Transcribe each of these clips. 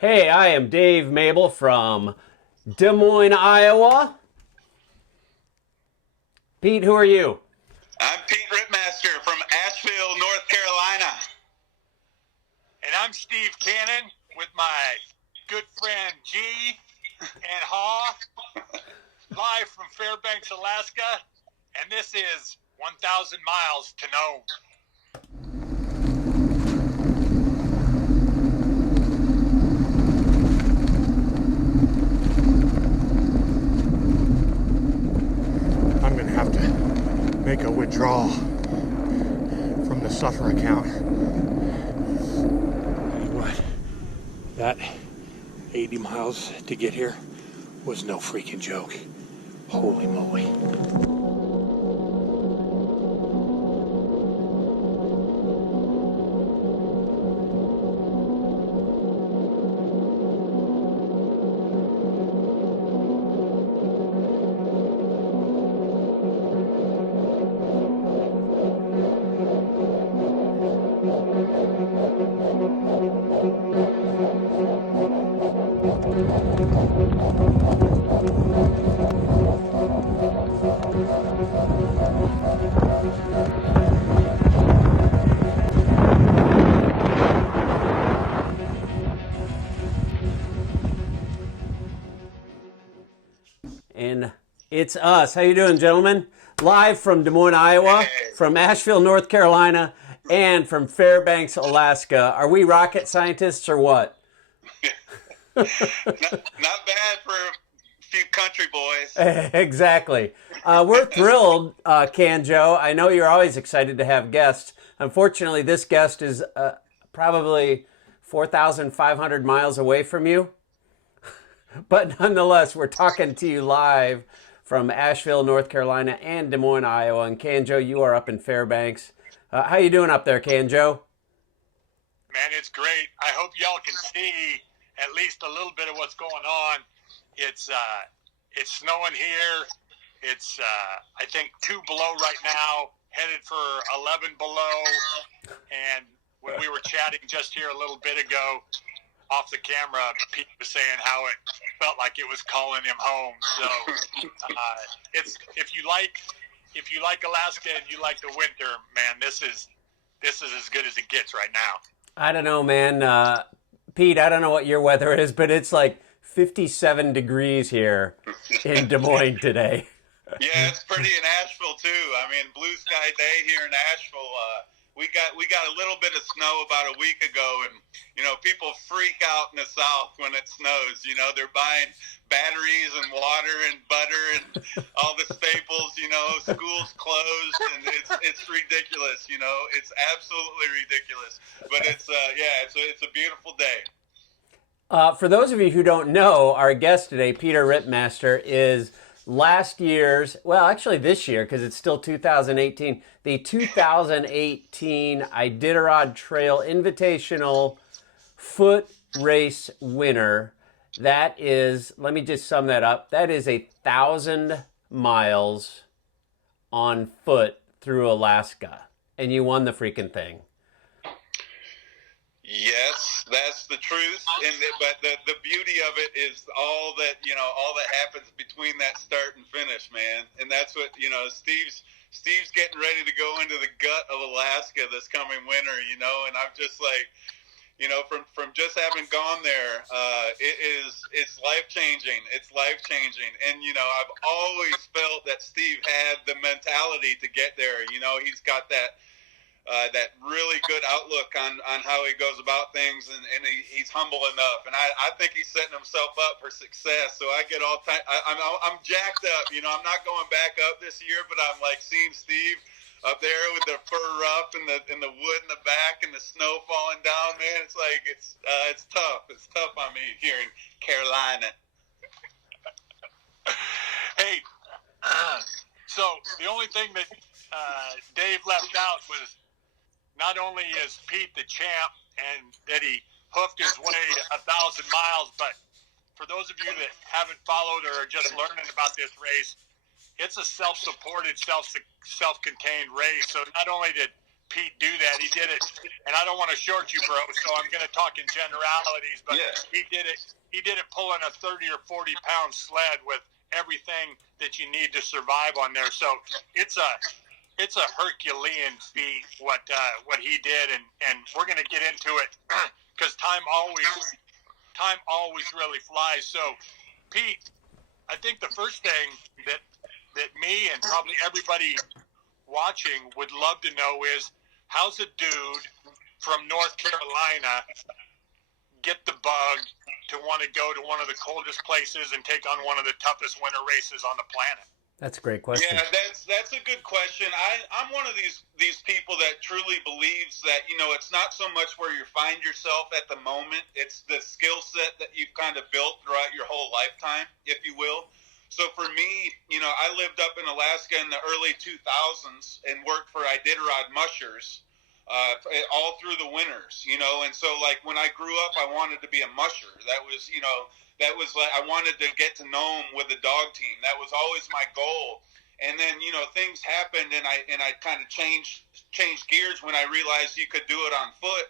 Hey, I am Dave Mabel from Des Moines, Iowa. Pete, who are you? I'm Pete Ripmaster from Asheville, North Carolina. And I'm Steve Cannon with my good friend G and Haw, live from Fairbanks, Alaska. And this is 1,000 miles to Nome. I'm going to have to make a withdrawal from the suffer account. What? That 80 miles to get here was no freaking joke. Holy moly. And it's us. How you doing, gentlemen? Live from Des Moines, Iowa, from Asheville, North Carolina, and from Fairbanks, Alaska. Are we rocket scientists or what? Not bad for a few country boys. Exactly. We're thrilled, Can Joe. I know you're always excited to have guests. Unfortunately, this guest is probably 4,500 miles away from you. But nonetheless, we're talking to you live from Asheville, North Carolina, and Des Moines, Iowa. And Canjo, you are up in Fairbanks. How you doing up there, Canjo? Man, it's great. I hope y'all can see at least a little bit of what's going on. It's snowing here. It's I think 2 below right now, headed for 11 below. And when we were chatting just here a little bit ago, off the camera, Pete was saying how it felt like it was calling him home. So it's if you like Alaska and you like the winter, man, this is as good as it gets right now. I don't know, man. Pete, I don't know what your weather is, but it's like 57 degrees here in Des Moines today. Yeah, it's pretty in Asheville too. I mean, blue sky day here in Asheville. We got a little bit of snow about a week ago, and people freak out in the South when it snows. They're buying batteries and water and butter and all the staples. Schools closed, and it's ridiculous. It's absolutely ridiculous. But it's a beautiful day. For those of you who don't know, our guest today, Peter Ripmaster, is last year's, well, actually this year, because it's still 2018, the 2018 Iditarod Trail Invitational Foot Race winner. That is, let me just sum that up. That is 1,000 miles on foot through Alaska. And you won the freaking thing. Yes, that's the truth. But the beauty of it is all that happens between that start and finish, man. And that's what Steve's getting ready to go into the gut of Alaska this coming winter. And I'm just like, from just having gone there, it's life changing. It's life changing. And I've always felt that Steve had the mentality to get there. He's got that really good outlook on how he goes about things, and he's humble enough. And I think he's setting himself up for success. So I get all time. I'm jacked up. I'm not going back up this year, but I'm like seeing Steve up there with the fur ruff and the wood in the back and the snow falling down. Man, it's like it's tough. It's tough on me here in Carolina. Hey, so the only thing that Dave left out was, not only is Pete the champ and that he hoofed his way 1,000 miles, but for those of you that haven't followed or are just learning about this race, it's a self-supported, self-contained race. So not only did Pete do that. He did it, and I don't want to short you, bro, so I'm going to talk in generalities, but he did it. He did it pulling a 30 or 40 pound sled with everything that you need to survive on there. So it's a Herculean feat what he did, and we're going to get into it because time always really flies. So, Pete, I think the first thing that me and probably everybody watching would love to know is, how's a dude from North Carolina get the bug to want to go to one of the coldest places and take on one of the toughest winter races on the planet? That's a great question. Yeah, that's a good question. I'm one of these people that truly believes that, you know, it's not so much where you find yourself at the moment, it's the skill set that you've kind of built throughout your whole lifetime, if you will. So for me, you know, I lived up in Alaska in the early 2000s and worked for Iditarod mushers all through the winters, you know. And so, like, when I grew up, I wanted to be a musher. That was, you know, that was like I wanted to get to Nome with the dog team. That was always my goal. And then, you know, things happened, and I kind of changed gears when I realized you could do it on foot.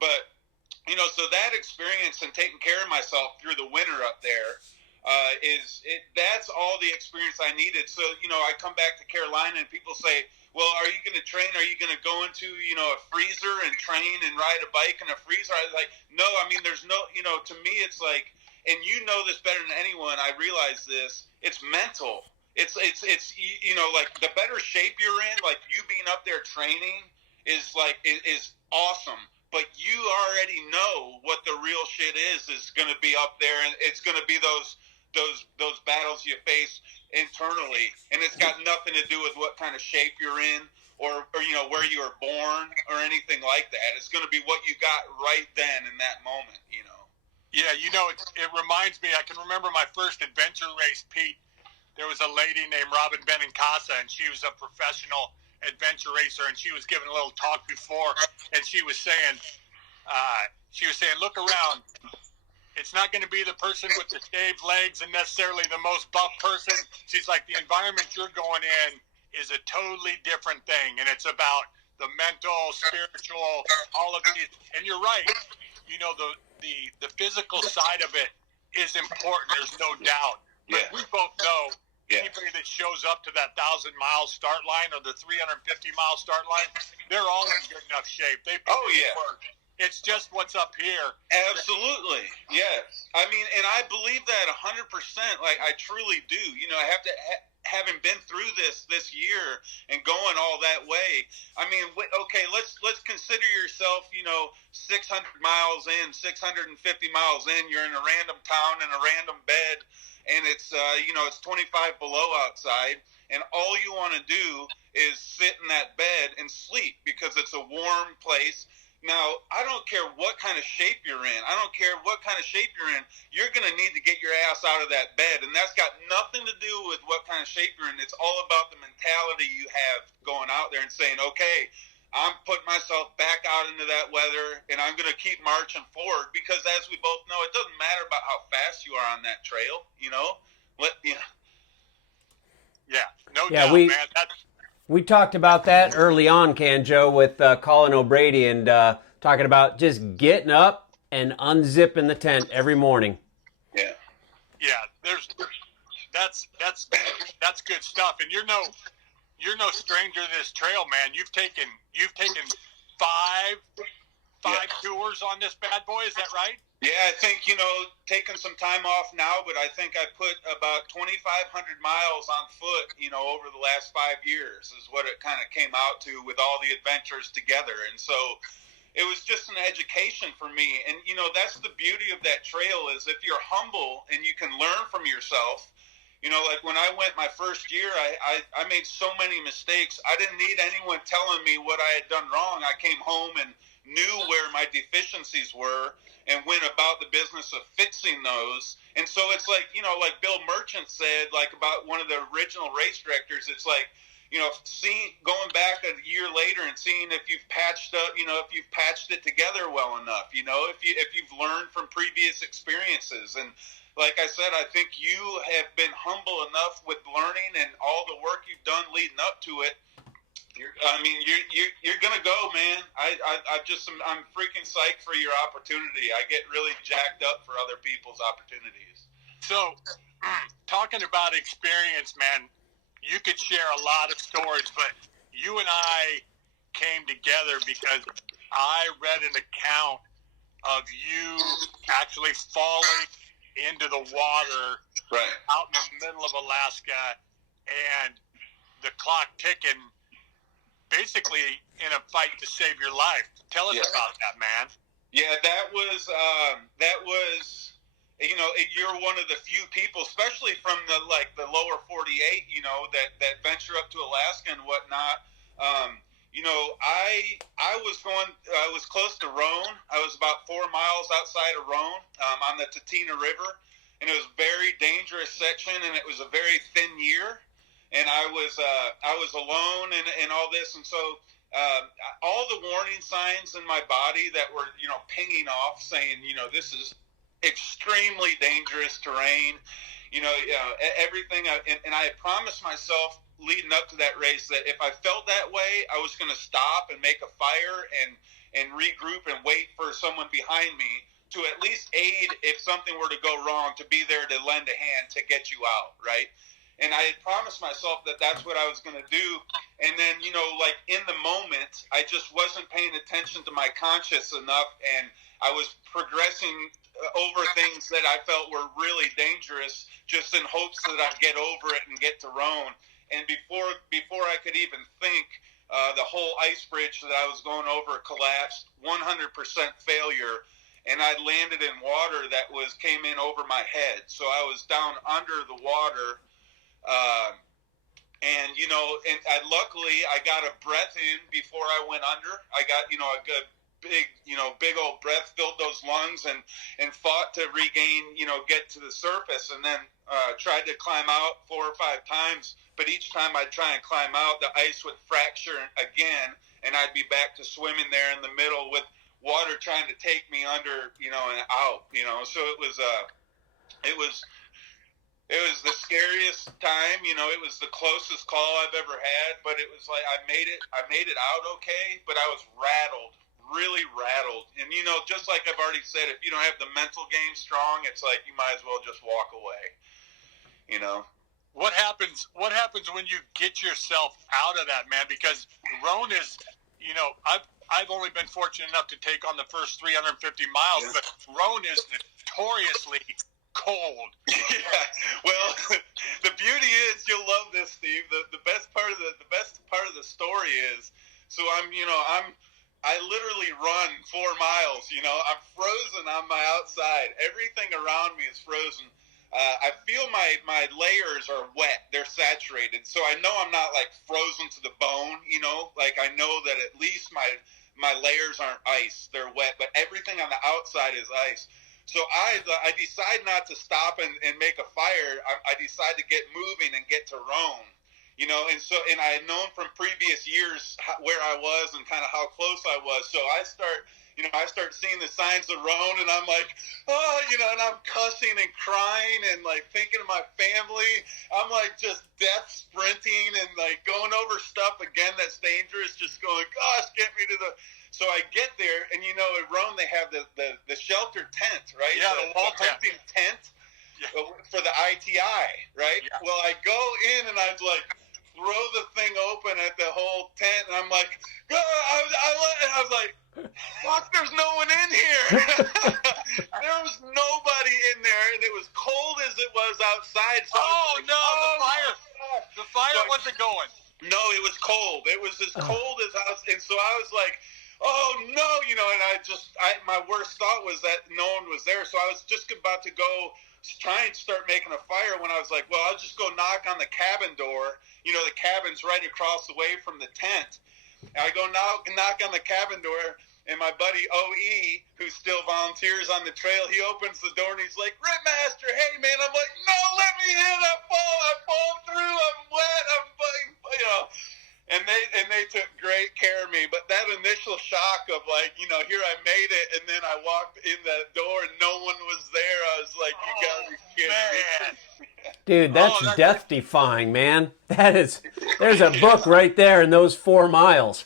But you know, so that experience and taking care of myself through the winter up there that's all the experience I needed. So, you know, I come back to Carolina and people say, well, are you going to train? Are you going to go into, you know, a freezer and train and ride a bike in a freezer? I was like, no, I mean, there's no, you know, to me, it's like, and you know this better than anyone, I realize this, it's mental. It's you know, like the better shape you're in, like you being up there training is awesome. But you already know what the real shit is going to be up there, and it's going to be those battles you face internally, and it's got nothing to do with what kind of shape you're in or you know where you were born or anything like that. It's going to be what you got right then in that moment, you know. Yeah, you know, it reminds me. I can remember my first adventure race, Pete. There was a lady named Robin Benincasa, and she was a professional adventure racer, and she was giving a little talk before, and she was saying, look around. It's not going to be the person with the shaved legs and necessarily the most buff person. She's like, the environment you're going in is a totally different thing, and it's about the mental, spiritual, all of these. And you're right. You know, the physical side of it is important. There's no doubt. But we both know anybody that shows up to that 1,000-mile start line or the 350-mile start line, they're all in good enough shape. They work. It's just what's up here. Absolutely. Yeah. I mean, and I believe that 100%. Like, I truly do. You know, I have to, having been through this year and going all that way. I mean, okay, let's consider yourself, you know, 600 miles in, 650 miles in. You're in a random town in a random bed, and it's, you know, it's 25 below outside, and all you want to do is sit in that bed and sleep because it's a warm place. Now, I don't care what kind of shape you're in. I don't care what kind of shape you're in. You're going to need to get your ass out of that bed. And that's got nothing to do with what kind of shape you're in. It's all about the mentality you have going out there and saying, okay, I'm putting myself back out into that weather, and I'm going to keep marching forward. Because as we both know, it doesn't matter about how fast you are on that trail, you know? Yeah, no doubt, man. We talked about that early on, Canjo, with Colin O'Brady, and talking about just getting up and unzipping the tent every morning. Yeah. Yeah, that's good stuff. And you're no stranger to this trail, man. You've taken five tours on this bad boy. Is that right? Yeah, I think, you know, taking some time off now, but I think I put about 2,500 miles on foot, you know, over the last 5 years is what it kind of came out to with all the adventures together. And so it was just an education for me. And, you know, that's the beauty of that trail is if you're humble and you can learn from yourself. You know, like when I went my first year, I made so many mistakes. I didn't need anyone telling me what I had done wrong. I came home and knew where my deficiencies were and went about the business of fixing those. And so it's like, you know, like Bill Merchant said, like about one of the original race directors, it's like, you know, going back a year later and seeing if you've patched up, you know, if you've patched it together well enough, you know, if you've learned from previous experiences. And like I said, I think you have been humble enough with learning and all the work you've done leading up to it You're gonna go, man. I'm freaking psyched for your opportunity. I get really jacked up for other people's opportunities. So, talking about experience, man, you could share a lot of stories, but you and I came together because I read an account of you actually falling into the water Right out in the middle of Alaska and the clock ticking, basically in a fight to save your life. Tell us about that, man. Yeah, that was you're one of the few people, especially from the lower 48, that venture up to Alaska and whatnot. I was close to Roan. I was about 4 miles outside of Roan, on the Tatina River, and it was a very dangerous section, and it was a very thin year, and I was alone and all this, and so all the warning signs in my body that were pinging off saying this is extremely dangerous terrain, everything, and I had promised myself leading up to that race that if I felt that way, I was going to stop and make a fire and regroup and wait for someone behind me to at least aid if something were to go wrong, to be there to lend a hand to get you out, right? And I had promised myself that that's what I was going to do. And then, in the moment, I just wasn't paying attention to my conscience enough, and I was progressing over things that I felt were really dangerous, just in hopes that I'd get over it and get to Roan. And before I could even think, the whole ice bridge that I was going over collapsed, 100% failure, and I landed in water that came in over my head. So I was down under the water, and luckily I got a breath in before I went under. I got a good big old breath, filled those lungs, and fought to regain, get to the surface, and then tried to climb out 4 or 5 times. But each time I'd try and climb out, the ice would fracture again, and I'd be back to swimming there in the middle with water trying to take me under, and out, So it was the scariest time, it was the closest call I've ever had, but it was like I made it out okay, but I was rattled, really rattled. And just like I've already said, if you don't have the mental game strong, it's like you might as well just walk away. What happens when you get yourself out of that, man? Because Roan is, I've only been fortunate enough to take on the first 350 miles, but Roan is notoriously cold. Yeah. Well, the beauty is, you'll love this, Steve. The best part of the story is, so I literally run 4 miles. I'm frozen on my outside. Everything around me is frozen. I feel my layers are wet. They're saturated. So I know I'm not like frozen to the bone, like I know that at least my layers aren't ice. They're wet, but everything on the outside is ice. So I decide not to stop and make a fire. I decide to get moving and get to Roan, and I had known from previous years where I was and kind of how close I was. So I start seeing the signs of Roan, and I'm like, and I'm cussing and crying and like thinking of my family. I'm like just death sprinting and like going over stuff again that's dangerous, just going, gosh, get me to the. So I get there, and in Roan they have the shelter tent, right? Yeah, the wall hunting tent for the ITI, right? Yeah. Well, I go in and I'm like, throw the thing open at the whole tent, and I'm like, I was like, fuck, there's no one in here. There was nobody in there, and it was cold as it was outside. So the fire wasn't going. No, it was cold. It was as cold as I was, and so I was like, oh no, and my worst thought was that no one was there. So I was just about to go try and start making a fire when I was like, well, I'll just go knock on the cabin door. The cabin's right across the way from the tent. And I go knock on the cabin door, and my buddy O.E., who still volunteers on the trail, he opens the door and he's like, Ripmaster, hey man. I'm like, no, let me in. I fall through. I'm wet. And they took great care of me. But that initial shock of like, here I made it, and then I walked in that door and no one was there. I was like, you gotta be kidding me. Dude, that's death-defying, man. That is. There's a book right there in those 4 miles.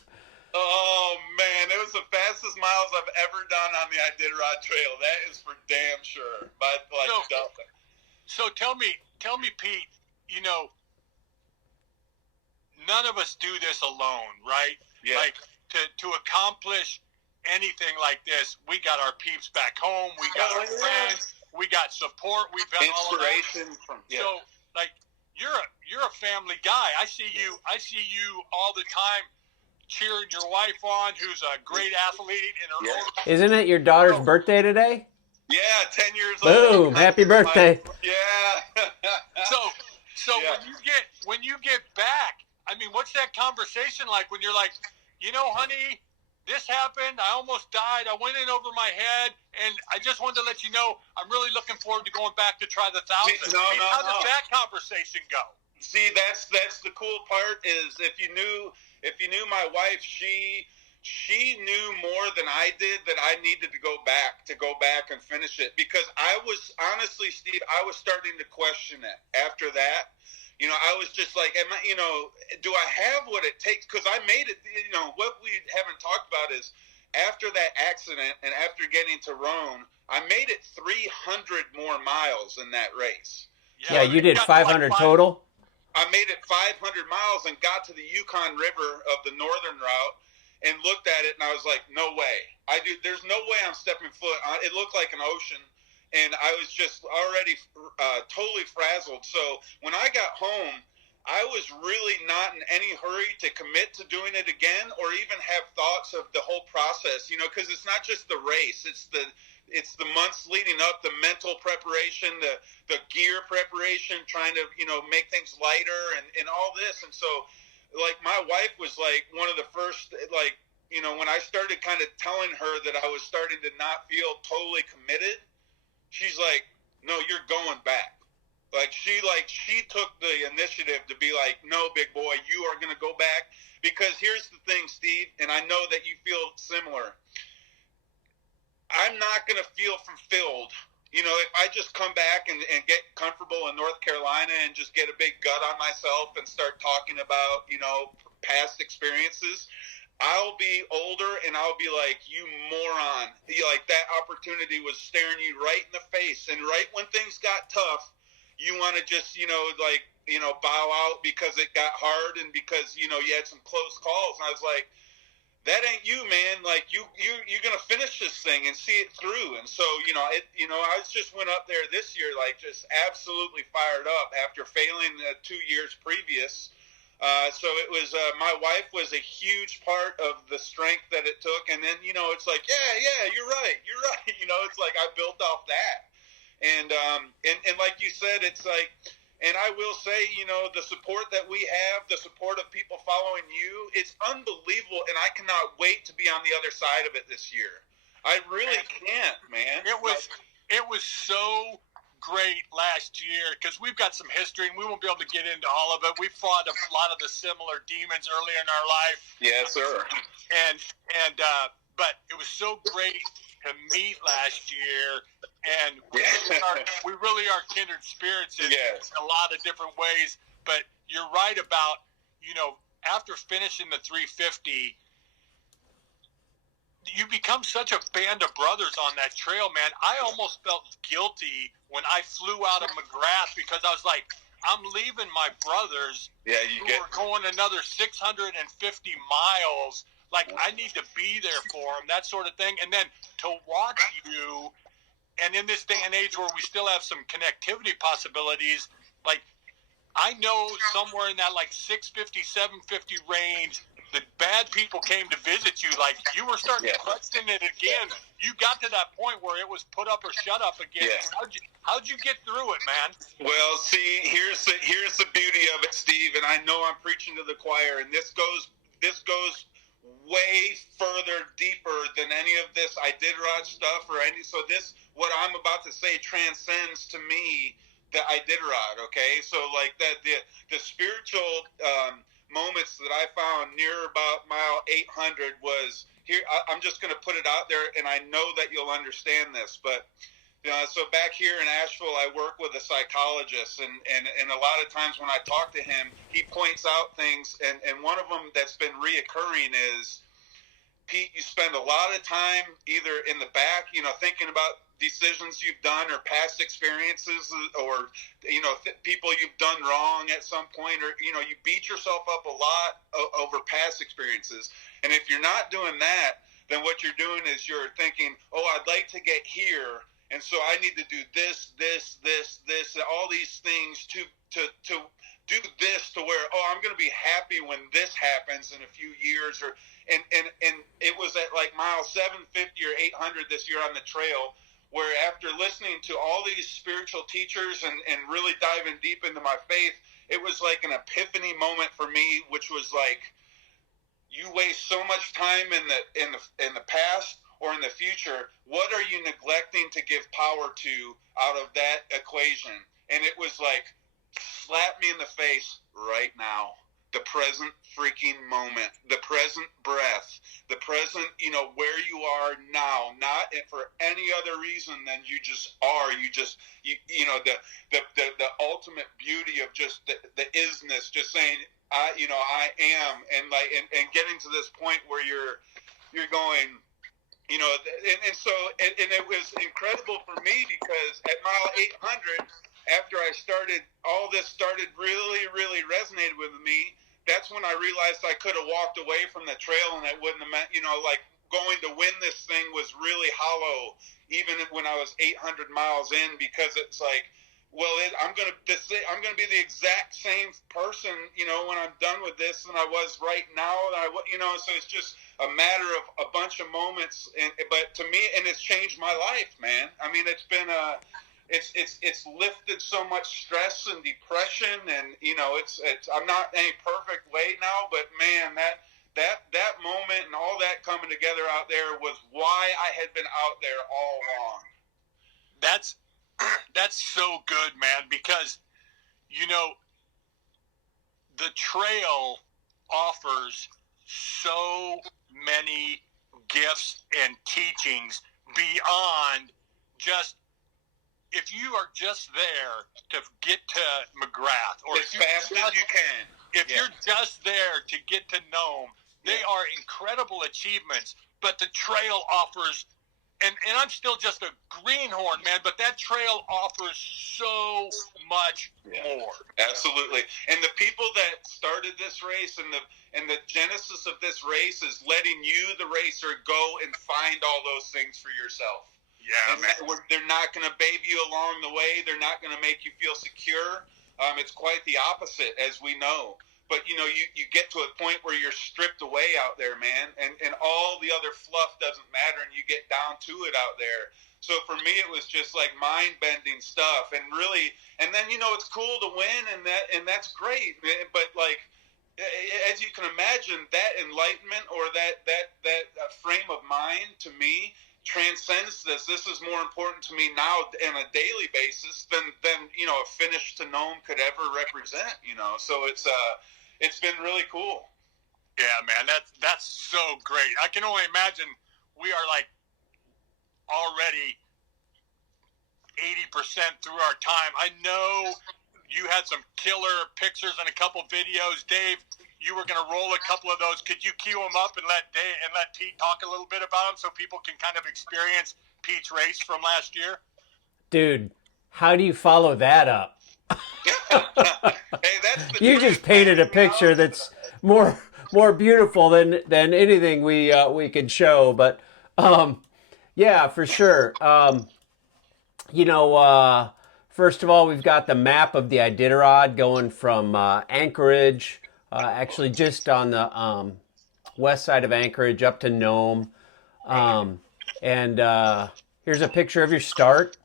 Oh man, it was the fastest miles I've ever done on the Iditarod Trail. That is for damn sure. But like nothing. So tell me, Pete. None of us do this alone, right? Yeah. Like to accomplish anything like this, we got our peeps back home. We got our friends. We got support. We've got inspiration all of that. So like you're a family guy. I see you all the time cheering your wife on, who's a great athlete in her own. Isn't it your daughter's birthday today? Yeah, 10 years old. Boom! Happy birthday. Yeah. So when you get back, I mean, what's that conversation like when you're like, honey, this happened. I almost died. I went in over my head, and I just wanted to let you know I'm really looking forward to going back to try the 1,000. How does that conversation go? See, that's the cool part is if you knew my wife, she knew more than I did that I needed to go back and finish it, because I was honestly, Steve, I was starting to question it after that. I was just like, do I have what it takes? Because I made it. What we haven't talked about is after that accident and after getting to Rhone, I made it 300 more miles in that race. Yeah, you did 500 total? I made it 500 miles and got to the Yukon River of the northern route and looked at it, and I was like, no way. There's no way I'm stepping foot on it. It looked like an ocean, and I was just already totally frazzled. So when I got home, I was really not in any hurry to commit to doing it again or even have thoughts of the whole process, because it's not just the race. It's the months leading up, the mental preparation, the gear preparation, trying to, make things lighter and all this. And so, like, my wife was, like, one of the first, like, when I started kind of telling her that I was starting to not feel totally committed, she's like, no, you're going back. Like, she took the initiative to be like, no, big boy, you are going to go back. Because here's the thing, Steve, and I know that you feel similar. I'm not going to feel fulfilled. If I just come back and get comfortable in North Carolina and just get a big gut on myself and start talking about, past experiences, I'll be older and I'll be like, you moron. Like, that opportunity was staring you right in the face. And right when things got tough, you want to just, bow out because it got hard and because, you had some close calls. And I was like, that ain't you, man. Like, you're gonna finish this thing and see it through. And so, I just went up there this year, like, just absolutely fired up after failing 2 years previous. So it was my wife was a huge part of the strength that it took. And then, it's like, yeah, you're right. It's like I built off that. And like you said, it's like. And I will say, the support that we have, the support of people following you, it's unbelievable. And I cannot wait to be on the other side of it this year. I really can't, man. It was so great last year because we've got some history and we won't be able to get into all of it. We fought a lot of the similar demons early in our life. Yes, sir. But it was so great to meet last year, and we really are kindred spirits in a lot of different ways. But you're right about, after finishing the 350, you become such a band of brothers on that trail, man. I almost felt guilty when I flew out of McGrath because I was like, I'm leaving my brothers who are going another 650 miles. Like, I need to be there for them, that sort of thing. And then to watch you, and in this day and age where we still have some connectivity possibilities, like, I know somewhere in that, like, 650, 750 range, the bad people came to visit you. Like, you were starting to question it again. You got to that point where it was put up or shut up again. How'd you get through it, man? Well, see, here's the beauty of it, Steve, and I know I'm preaching to the choir, and this goes way further, deeper than any of this Iditarod stuff or any. So this, what I'm about to say, transcends to me the Iditarod. Okay, so like that, the spiritual moments that I found near about mile 800 was here. I'm just going to put it out there, and I know that you'll understand this, but So back here in Asheville, I work with a psychologist, and a lot of times when I talk to him, he points out things, and one of them that's been reoccurring is, Pete, you spend a lot of time either in the back, thinking about decisions you've done or past experiences or, people you've done wrong at some point, or, you beat yourself up a lot over past experiences. And if you're not doing that, then what you're doing is you're thinking, oh, I'd like to get here. And so I need to do this, and all these things to do this to where, oh, I'm going to be happy when this happens in a few years. And it was at like mile 750 or 800 this year on the trail, where after listening to all these spiritual teachers and really diving deep into my faith, it was like an epiphany moment for me, which was like, you waste so much time in the past or in the future. What are you neglecting to give power to out of that equation? And it was like, slap me in the face right now. The present freaking moment, the present breath, the present, where you are now, not for any other reason than you just are. The ultimate beauty of just the isness, just saying, I am, and getting to this point where you're going, and it was incredible for me, because at mile 800, after all this started really, really resonated with me, that's when I realized I could have walked away from the trail, and it wouldn't have meant, going to win this thing was really hollow, even when I was 800 miles in, because it's like, well, I'm going to be the exact same person, when I'm done with this than I was right now. So it's just a matter of a bunch of moments. But to me, and it's changed my life, man. I mean, it's been it's lifted so much stress and depression, and I'm not in a perfect way now, but man, that moment and all that coming together out there was why I had been out there all along. That's so good, man, because the trail offers so many gifts and teachings beyond just, if you are just there to get to McGrath, or as fast as you can, if you're just there to get to Nome, they are incredible achievements. But the trail offers, and I'm still just a greenhorn, man, but that trail offers so much more. Absolutely. And the people that started this race, and the genesis of this race is letting you, the racer, go and find all those things for yourself. Yeah, man. They're not going to baby you along the way. They're not going to make you feel secure. It's quite the opposite, as we know. But, you get to a point where you're stripped away out there, man, and all the other fluff doesn't matter, and you get down to it out there. So for me, it was just like mind-bending stuff, and really, and then, it's cool to win, and that's great. But, like, as you can imagine, that enlightenment or that frame of mind, to me, transcends this. This is more important to me now on a daily basis than a finish to Nome could ever represent. So it's been really cool. Yeah, man, that's so great. I can only imagine we are like already 80% through our time. I know you had some killer pictures and a couple videos, Dave. You were going to roll a couple of those. Could you cue them up and let Pete talk a little bit about them so people can kind of experience Pete's race from last year? Dude, how do you follow that up? Hey, that's the you just painted a picture that's more beautiful than anything we could show. But yeah, for sure. First of all, we've got the map of the Iditarod going from Anchorage, actually just on the west side of Anchorage up to Nome. And here's a picture of your start.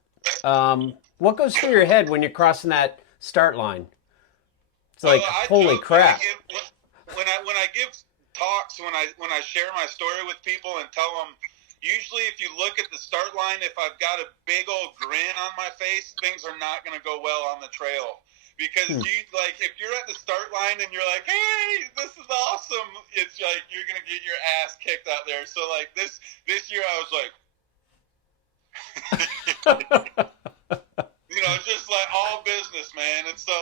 What goes through your head when you're crossing that start line? It's like, holy crap. When I give talks, when I share my story with people and tell them, usually if you look at the start line, if I've got a big old grin on my face, things are not going to go well on the trail. Because if you're at the start line and you're like, hey, this is awesome, it's like you're going to get your ass kicked out there. So like this year I was like, You know, just like all business, man. And so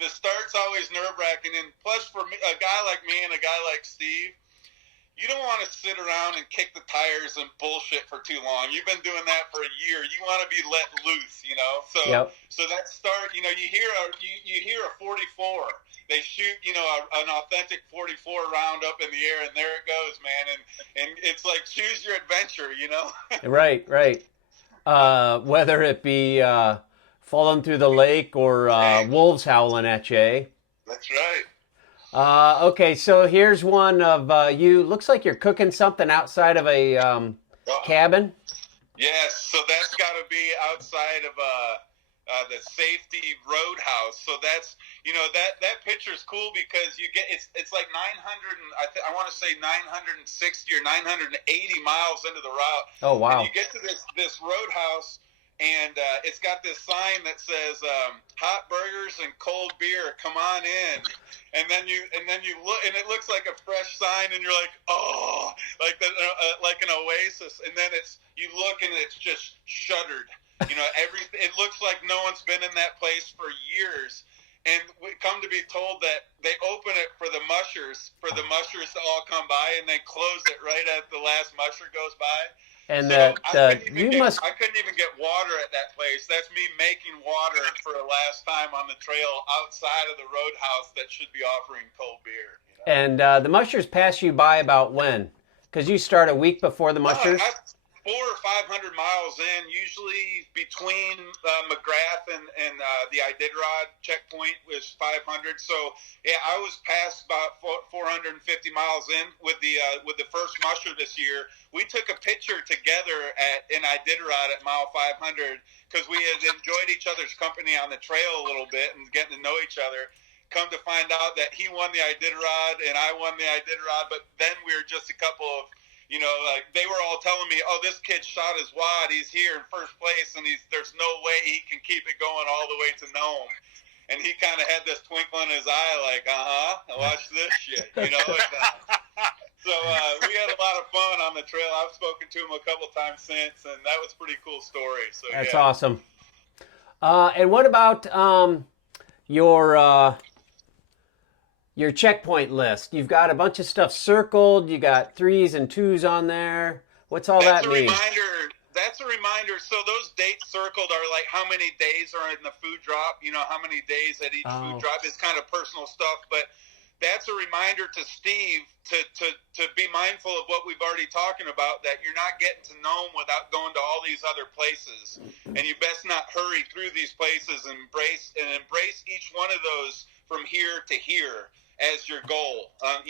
the start's always nerve-wracking. And plus, for me, a guy like me and a guy like Steve, you don't want to sit around and kick the tires and bullshit for too long. You've been doing that for a year. You want to be let loose, you know. So, so that start, you know, you hear a 44. They shoot, you know, an authentic 44 round up in the air, and there it goes, man. And it's like choose your adventure, you know. Right. Whether it be falling through the lake or wolves howling at you. Eh? That's right. Okay, so here's one of you. Looks like you're cooking something outside of a cabin. Yes, so that's got to be outside of the safety roadhouse. So that's, you know, that picture's cool because you get it's like 900 and I want to say 960 or 980 miles into the route. Oh wow! And you get to this roadhouse. And it's got this sign that says "Hot burgers and cold beer. Come on in." And then you look, and it looks like a fresh sign, and you're like, "Oh, like like an oasis." And then you look, and it's just shuttered. You know, it looks like no one's been in that place for years. And we come to be told that they open it for the mushers to all come by, and they close it right as the last musher goes by. And so I couldn't even get water at that place. That's me making water for the last time on the trail outside of the roadhouse that should be offering cold beer. You know? And the mushers pass you by about when? Because you start a week before the mushers. 400 or 500 miles in, usually between McGrath and the Iditarod checkpoint was 500. So yeah, I was past about 450 miles in with the first musher this year. We took a picture together in Iditarod at mile 500 because we had enjoyed each other's company on the trail a little bit and getting to know each other. Come to find out that he won the Iditarod and I won the Iditarod, but then we were just a couple of, you know, like they were all telling me, "Oh, this kid shot his wad. He's here in first place, and there's no way he can keep it going all the way to Nome." And he kind of had this twinkle in his eye, like, watch this shit, you know. So we had a lot of fun on the trail. I've spoken to him a couple times since, and that was a pretty cool story. So that's awesome. And what about your checkpoint list? You've got a bunch of stuff circled. You got 3s and 2s on there. What's all that mean? That's a reminder. So those dates circled are like how many days are in the food drop. You know, how many days at each food drop. It's kind of personal stuff, but that's a reminder to Steve to be mindful of what we've already talking about, that you're not getting to Nome without going to all these other places, and you best not hurry through these places and embrace each one of those from here to here as your goal, and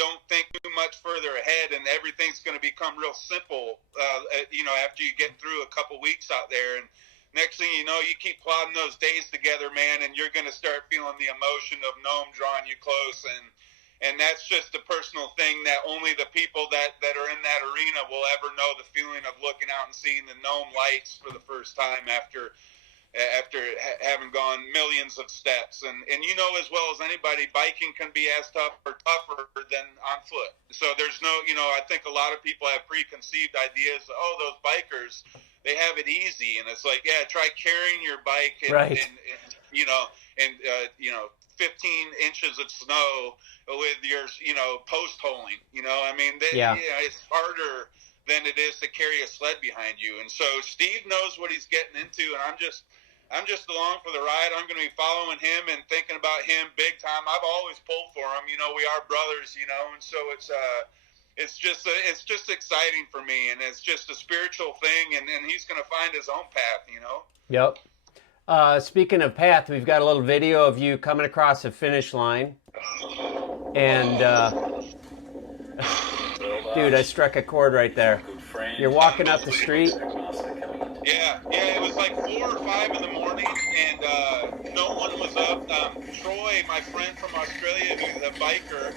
don't think too much further ahead, and everything's going to become real simple, after you get through a couple weeks out there. And next thing you know, you keep plodding those days together, man, and you're going to start feeling the emotion of Nome drawing you close, and that's just a personal thing that only the people that are in that arena will ever know, the feeling of looking out and seeing the Nome lights for the first time after having gone millions of steps. And you know as well as anybody, biking can be as tough or tougher than on foot. So there's no, I think a lot of people have preconceived ideas, those bikers, they have it easy. And it's like, yeah, try carrying your bike and, right. and 15 inches of snow with your, post holing, it's harder than it is to carry a sled behind you. And so Steve knows what he's getting into, and I'm just along for the ride. I'm going to be following him and thinking about him big time. I've always pulled for him. We are brothers, and so it's just exciting for me, and it's just a spiritual thing, and he's going to find his own path, Yep. Speaking of path, we've got a little video of you coming across the finish line, and dude, I struck a chord right there. You're walking up the street. Yeah, it was like 4 or 5 in the morning, and no one was up. Troy, my friend from Australia, who's a biker,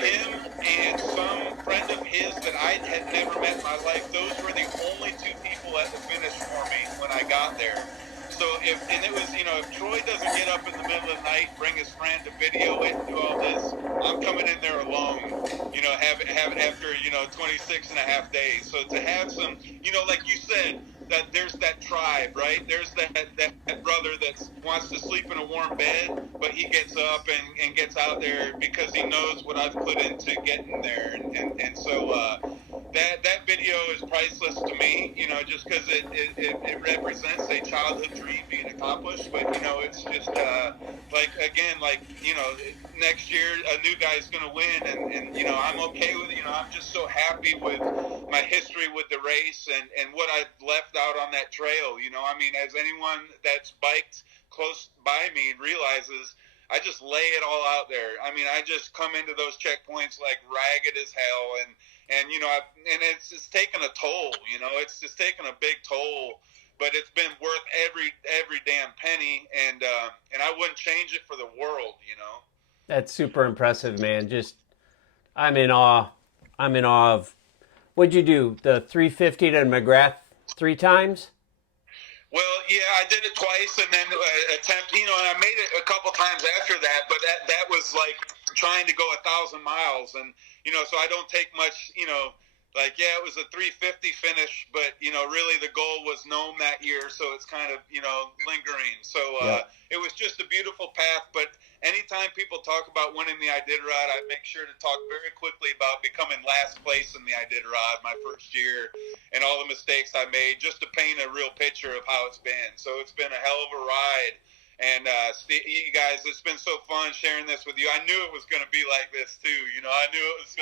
him and some friend of his that I had never met in my life, those were the only 2 people at the finish for me when I got there. So So and it was, if Troy doesn't get up in the middle of the night, bring his friend to video it and do all this, I'm coming in there alone, have after, 26 and a half days. So to have some, like you said, that there's that tribe, right? There's that brother that wants to sleep in a warm bed, but he gets up and gets out there because he knows what I've put into getting there. And so, that video is priceless to me, just because it represents a childhood dream being accomplished. But it's just next year a new guy's going to win, and I'm okay with it. I'm just so happy with my history with the race and what I've left out on that trail. As anyone that's biked close by me realizes, I just lay it all out there. I just come into those checkpoints like ragged as hell, and it's just taken a toll. It's just taken a big toll, but it's been worth every damn penny, and I wouldn't change it for the world. That's super impressive, man. Just, I'm in awe. I'm in awe of, what'd you do? The 350 to McGrath 3 times? Well, yeah, I did it twice, and then and I made it a couple times after that. But that was like trying to go 1,000 miles, and so I don't take much. It was a 350 finish, but really the goal was Nome that year, so it's kind of lingering. So It was just a beautiful path. But anytime people talk about winning the Iditarod, I make sure to talk very quickly about becoming last place in the Iditarod my first year and all the mistakes I made, just to paint a real picture of how it's been. So it's been a hell of a ride. And you guys, it's been so fun sharing this with you. I knew it was going to be like this too. I knew it was.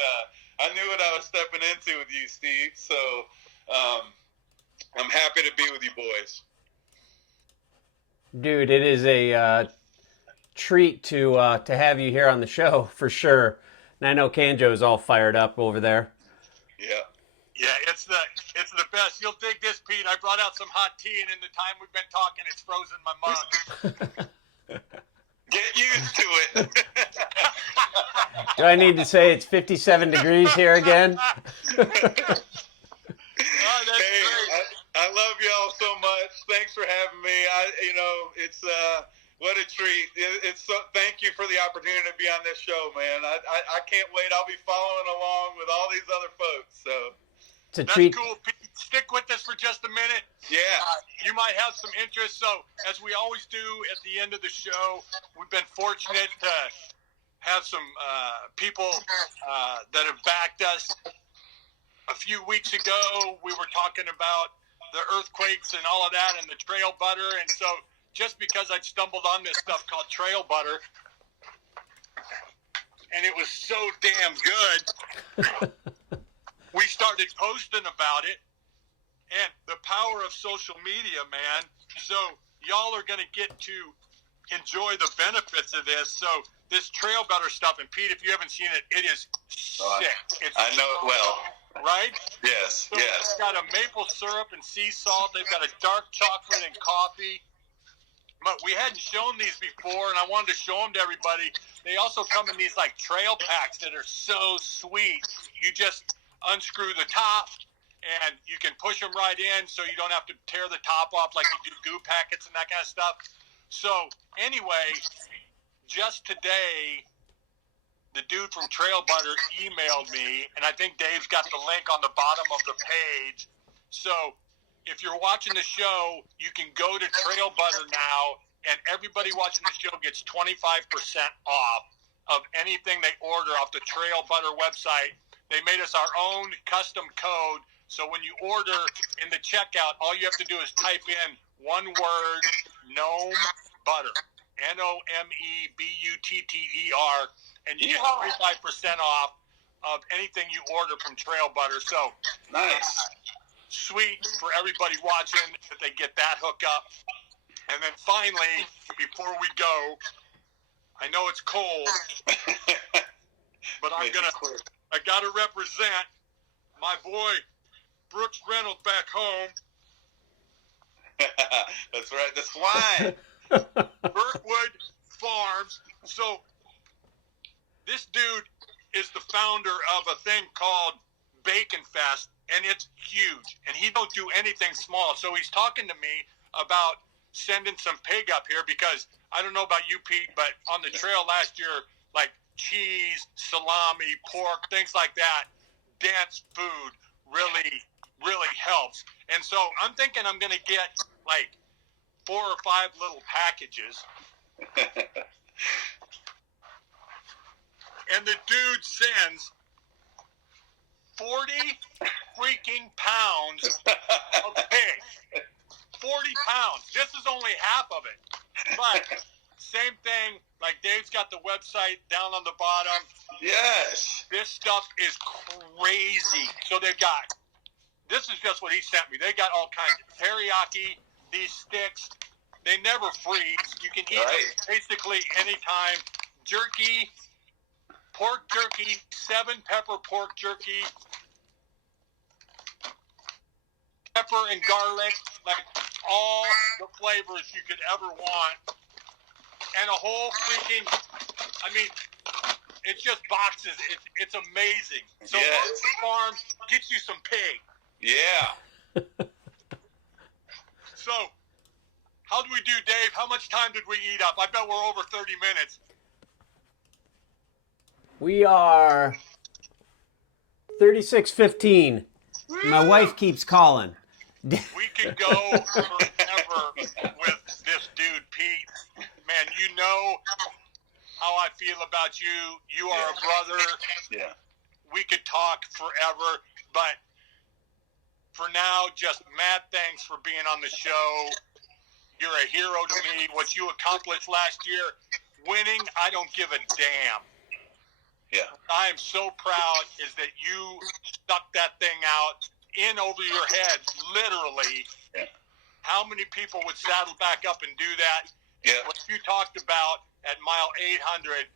I knew what I was stepping into with you, Steve. So I'm happy to be with you boys. Dude, it is a treat to have you here on the show for sure. And I know Kanjo's all fired up over there. Yeah. Yeah, it's the best. You'll dig this, Pete. I brought out some hot tea, and in the time we've been talking, it's frozen my mug. Get used to it. Do I need to say it's 57 degrees here again? Oh, that's hey, great. I love y'all so much. Thanks for having me. It's what a treat. It's so, thank you for the opportunity to be on this show, man. I can't wait. I'll be following along with all these other folks. So. That's cool, Pete. Stick with us for just a minute. Yeah. You might have some interest. So, as we always do at the end of the show, we've been fortunate to have some people that have backed us. A few weeks ago, we were talking about the earthquakes and all of that and the trail butter. And so, just because I'd stumbled on this stuff called trail butter, and it was so damn good, we started posting about it, and the power of social media, man. So y'all are going to get to enjoy the benefits of this. So this trail butter stuff, and Pete, if you haven't seen it, it is sick. I know it well. Right? Yes, so yes. It's got a maple syrup and sea salt. They've got a dark chocolate and coffee. But we hadn't shown these before, and I wanted to show them to everybody. They also come in these like trail packs that are so sweet. You just unscrew the top, and you can push them right in, so you don't have to tear the top off like you do goo packets and that kind of stuff. So anyway, just today, the dude from Trail Butter emailed me, and I think Dave's got the link on the bottom of the page. So if you're watching the show, you can go to Trail Butter now, and everybody watching the show gets 25% off of anything they order off the Trail Butter website. They made us our own custom code, so when you order in the checkout, all you have to do is type in one word, Nome Butter, NOMEBUTTER, and you get 25% off of anything you order from Trail Butter. So nice. Sweet for everybody watching that they get that hookup. And then finally, before we go, I know it's cold, but I got to represent my boy, Brooks Reynolds, back home. That's right, the swine. Burtwood Farms. So this dude is the founder of a thing called Bacon Fest, and it's huge. And he don't do anything small. So he's talking to me about sending some pig up here because I don't know about you, Pete, but on the trail last year, like cheese, salami, pork, things like that, dense food really helps. And so I'm thinking I'm going to get like 4 or 5 little packages. And the dude sends 40 freaking pounds of pig. 40 pounds. This is only half of it. But same thing, like Dave's got the website down on the bottom. Yes. This stuff is crazy. So they've got, this is just what he sent me. They got all kinds of teriyaki, these sticks. They never freeze. You can eat them basically anytime. Jerky, pork jerky, 7-pepper pork jerky, pepper and garlic, like all the flavors you could ever want. And a whole freaking, I mean, it's just boxes. It's amazing. So Orchard Farms gets you some pig. Yeah. So, how do we do, Dave? How much time did we eat up? I bet we're over 30 minutes. We are 36:15. My wife keeps calling. We could go forever with this dude, Pete. Man, you know how I feel about you. You are a brother. Yeah. We could talk forever, but for now, just mad thanks for being on the show. You're a hero to me. What you accomplished last year, winning, I don't give a damn. Yeah. I am so proud is that you stuck that thing out in over your head, literally. Yeah. How many people would saddle back up and do that? Yeah. What you talked about at mile 800,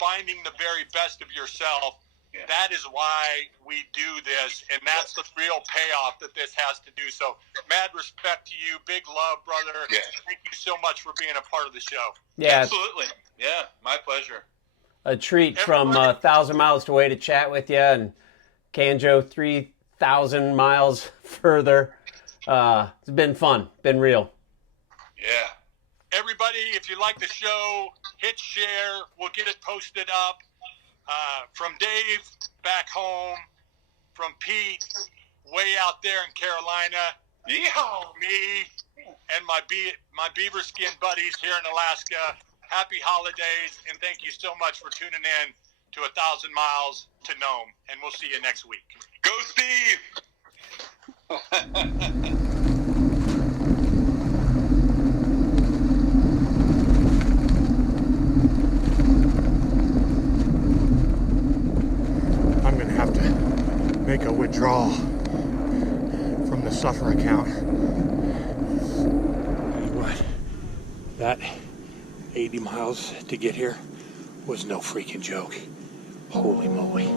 finding the very best of yourself, that is why we do this, and that's the real payoff that this has to do. So, mad respect to you. Big love, brother. Yeah. Thank you so much for being a part of the show. Yeah, Absolutely. Yeah, my pleasure. a treat from 1,000 miles away to chat with you, and Canjo 3,000 miles further. It's been fun, been real. Yeah. Everybody, if you like the show, hit share. We'll get it posted up. From Dave back home, from Pete way out there in Carolina, me and my beaver skin buddies here in Alaska. Happy holidays, and thank you so much for tuning in to 1,000 Miles to Nome, and we'll see you next week. Go, Steve! I'm gonna have to make a withdrawal from the suffer account. What? That 80 miles to get here was no freaking joke. Holy moly.